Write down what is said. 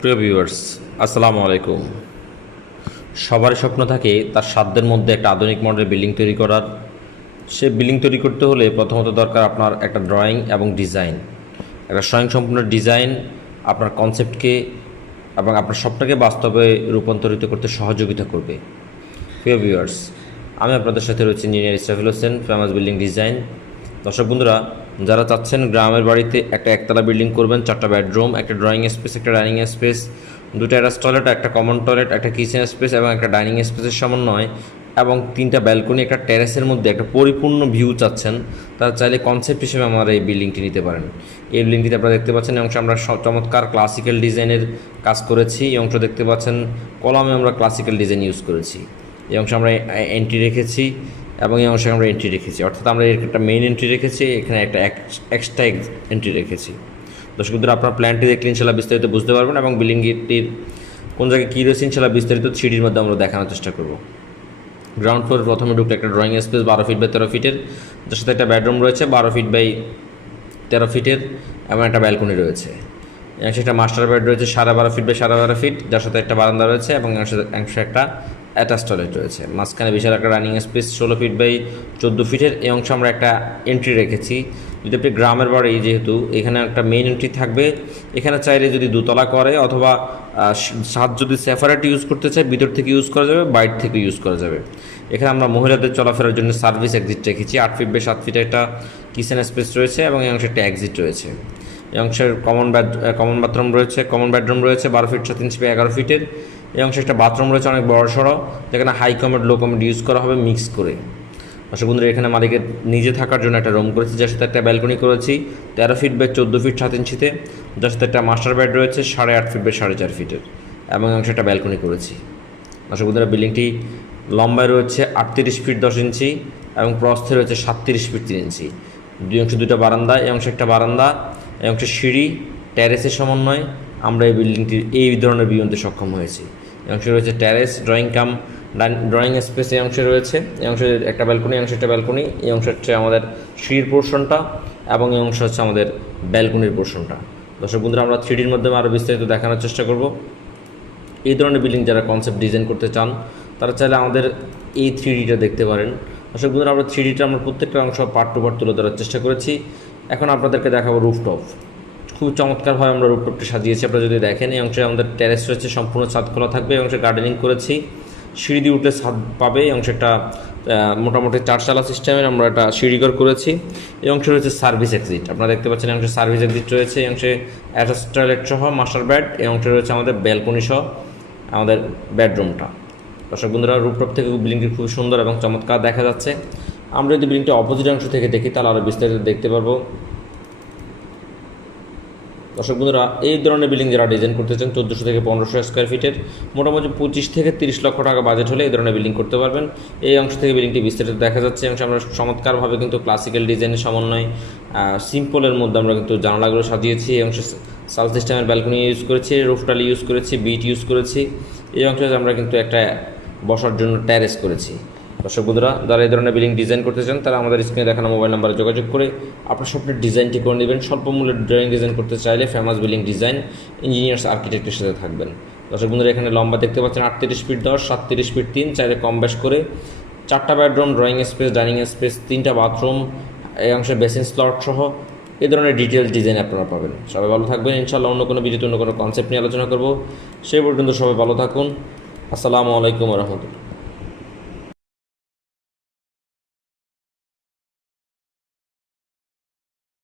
প্রিয় ভিউয়ার্স, আসসালামু আলাইকুম। সবার স্বপ্ন থাকে তার সাধ্যের মধ্যে একটা আধুনিক মডেলের বিল্ডিং তৈরি করার। সে বিল্ডিং তৈরি করতে হলে প্রথমত দরকার আপনার একটা ড্রয়িং এবং ডিজাইন। একটা স্বয়ংসম্পূর্ণ ডিজাইন আপনার কনসেপ্টকে এবং আপনার স্বপ্নকে বাস্তবে রূপান্তরিত করতে সহযোগিতা করবে। প্রিয় ভিউয়ার্স, আমি আপনাদের সাথে রয়েছে engineer Israfil Hossain, famous building design. দর্শক বন্ধুরা যারা চাচ্ছেন গ্রামের বাড়িতে একটা একতলা বিল্ডিং করবেন, চারটা বেডরুম একটা ড্রয়িং স্পেস একটা ডাইনিং স্পেস দুটো অ্যাটাচ টয়লেট একটা কমন টয়লেট একটা কিচেন স্পেস এবং একটা ডাইনিং স্পেসের সমন্বয় এবং তিনটা ব্যালকনি একটা টেরেসের মধ্যে একটা পরিপূর্ণ ভিউ চাচ্ছেন, তারা চাইলে কনসেপ্ট হিসেবে আমরা এই বিল্ডিংটি নিতে পারেন। এই বিল্ডিংটিতে আপনারা দেখতে পাচ্ছেন, এই অংশে আমরা চমৎকার ক্লাসিক্যাল ডিজাইনের কাজ করেছি, এই অংশ দেখতে পাচ্ছেন, কলামে আমরা ক্লাসিক্যাল ডিজাইন ইউজ করেছি। এই অংশে আমরা এন্ট্রি রেখেছি। এবং এই অংশে আমরা এন্ট্রি রেখেছি। অর্থাৎ আমরা একটা মেইন এন্ট্রি রেখেছি, এখানে একটা এক্সট্রা এন্ট্রি রেখেছি। দর্শক বন্ধুরা, আপনার প্ল্যানটি দেখলে ইনশাল্লাহ বিস্তারিত বুঝতে পারবেন এবং বিল্ডিংটির কোন জায়গায় কী রয়েছে ইনশাল্লাহ বিস্তারিত থ্রিডির মধ্যে আমরা দেখানোর চেষ্টা করব। গ্রাউন্ড ফ্লোর প্রথমে ঢুকলে একটা ড্রয়িং স্পেস বারো ফিট বাই তেরো ফিটের তার সাথে একটা বেডরুম রয়েছে, বারো ফিট বাই তেরো ফিটের এবং একটা ব্যালকনি রয়েছে। এবং সেটা মাস্টার বেড রয়েছে, সাড়ে বারো ফিট বাই সাড়ে বারো ফিট যার সাথে একটা বারান্দা রয়েছে এবং একটা অ্যাটাচ টয়লেট রয়েছে। মাঝখানে বিশাল একটা রানিং স্পেস ষোলো ফিট বাই চোদ্দ ফিটের এই অংশে আমরা একটা এন্ট্রি রেখেছি। যদি আপনি গ্রামের বাড়ি, যেহেতু এখানে একটা মেইন এন্ট্রি থাকবে, এখানে চাইলে যদি দোতলা করে অথবা সাত যদি সেপারেট ইউজ করতে চায়, ভিতর থেকে ইউজ করা যাবে, বাইরে থেকে ইউজ করা যাবে। এখানে আমরা মহিলাদের চলাফেরার জন্য সার্ভিস এক্সিট রেখেছি। আট ফিট বাই সাত ফিটের একটা কিচেন স্পেস রয়েছে এবং এই অংশে একটা এক্সিট রয়েছে। এই অংশের কমন বেড কমন বাথরুম রয়েছে। কমন বেডরুম রয়েছে বারো ফিট সাত ইঞ্চি বাই এগারো ফিটের এই অংশে একটা বাথরুম রয়েছে, অনেক বড় সড়ো। যেখানে হাই কমেড লো কমেড ইউজ করা হবে মিক্স করে। দর্শক বন্ধুরা, এখানে মালিকের নিজে থাকার জন্য একটা রুম করেছি, যার সাথে একটা ব্যালকনি করেছি। তেরো ফিট বাই চোদ্দ ফিট সাত ইঞ্চিতে। যার সাথে একটা মাস্টার বেড রয়েছে, সাড়ে আট ফিট বাই সাড়ে চার ফিটের এবং অংশে একটা ব্যালকনি করেছি। দর্শক বন্ধুরা বিল্ডিংটি লম্বায় রয়েছে, আটত্রিশ ফিট দশ ইঞ্চি এবং প্রস্থে রয়েছে সাতত্রিশ ফিট তিন ইঞ্চি। দুই অংশে দুটো বারান্দা, এই অংশে একটা বারান্দা, এই অংশে সিঁড়ি ট্যারেসের সমন্বয় আমরা এই বিল্ডিংটির এই ধরনের বিয়ন্তে সক্ষম হয়েছি। এই অংশে রয়েছে terrace drawing cum drawing space এই অংশে রয়েছে। এই অংশে একটা ব্যালকনি এই অংশে একটা ব্যালকনি এই অংশ হচ্ছে আমাদের সিঁড়ির পোর্শনটা এবং এই অংশ হচ্ছে আমাদের ব্যালকনির পোর্শনটা দর্শক বন্ধুরা, আমরা থ্রিডির মাধ্যমে আরও বিস্তারিত দেখানোর চেষ্টা করব। এই ধরনের বিল্ডিং যারা কনসেপ্ট ডিজাইন করতে চান, তারা চাইলে আমাদের এই থ্রি ডিটা দেখতে পারেন। দর্শক বন্ধুরা, আমরা থ্রি ডিটা আমরা প্রত্যেকটা অংশ পার্ট টু পার্ট তুলে ধরার চেষ্টা করেছি। এখন আপনাদেরকে দেখাবো রুফটপ খুব চমৎকারভাবে আমরা রুফটপটি সাজিয়েছি। আপনারা যদি দেখেন, এই অংশে আমাদের টেরেস রয়েছে, সম্পূর্ণ ছাদ খোলা থাকবে এই অংশে গার্ডেনিং করেছি। সিঁড়ি দিয়ে উঠলে ছাদ পাবে, এই অংশে একটা মোটামুটি চারচালা সিস্টেমের আমরা একটা সিঁড়িঘর করেছি। এই অংশে রয়েছে সার্ভিস এক্সিট আপনারা দেখতে পাচ্ছেন এই অংশে সার্ভিস এক্সিট রয়েছে, এই অংশে অ্যাটাচ টয়লেট সহ মাস্টার বেড এই অংশে রয়েছে আমাদের ব্যালকনি সহ, আমাদের বেডরুমটা দর্শক বন্ধুরা রুপটপ থেকে বিল্ডিংটি খুব সুন্দর এবং চমৎকার দেখা যাচ্ছে। আমরা যদি বিল্ডিংটি অপোজিট অংশ থেকে দেখি, তাহলে আরও বিস্তারিত দেখতে পারব। দর্শক বন্ধুরা, এই ধরনের বিল্ডিং যারা ডিজাইন করতে চান চোদ্দোশো থেকে পনেরোশো স্কোয়ার ফিটের মোটামুটি পঁচিশ থেকে তিরিশ লক্ষ টাকা বাজেট হলে এই ধরনের বিল্ডিং করতে পারবেন। এই অংশ থেকে বিল্ডিংটি বিস্তারিত দেখা যাচ্ছে। অংশে আমরা চমৎকারভাবে কিন্তু ক্লাসিক্যাল ডিজাইনের সমন্বয় সিম্পলের মধ্যে আমরা কিন্তু জানালাগুলো সাজিয়েছি। এই অংশে সাউথ সিস্টেমের ব্যালকনি ইউজ করেছি রুফটালি ইউজ করেছি বিট ইউজ করেছি। এই অংশে আমরা কিন্তু একটা বসার জন্য ট্যারেস করেছি। দর্শক বন্ধুরা, যারা এই ধরনের বিল্ডিং ডিজাইন করতে চান, তারা আমাদের স্ক্রিনে দেখানো মোবাইল নাম্বারে যোগাযোগ করে আপনার স্বপ্নের ডিজাইনটি করে নেবেন। স্বল্প মূল্যের ড্রয়িং ডিজাইন করতে চাইলে ফেমাস বিল্ডিং ডিজাইন ইঞ্জিনিয়ার্স আর্কিটেক্টের সাথে থাকবেন। দর্শক বন্ধুরা, এখানে লম্বা দেখতে পাচ্ছেন আটত্রিশ ফিট দশ, সাতত্রিশ ফিট তিন, চাইলে কম বেশ করে। চারটা bedroom drawing space dining space তিনটা বাথরুম এই অংশে বেসিন স্লট সহ এই ধরনের ডিটেলস ডিজাইন আপনারা পাবেন। সবাই ভালো থাকবেন ইনশাল্লাহ অন্য কোনো ভিডিওতে অন্য কোনো কনসেপ্ট নিয়ে আলোচনা করব। সেই পর্যন্ত সবাই ভালো থাকুন। আসসালামু আলাইকুম রহমতুল্লাহ।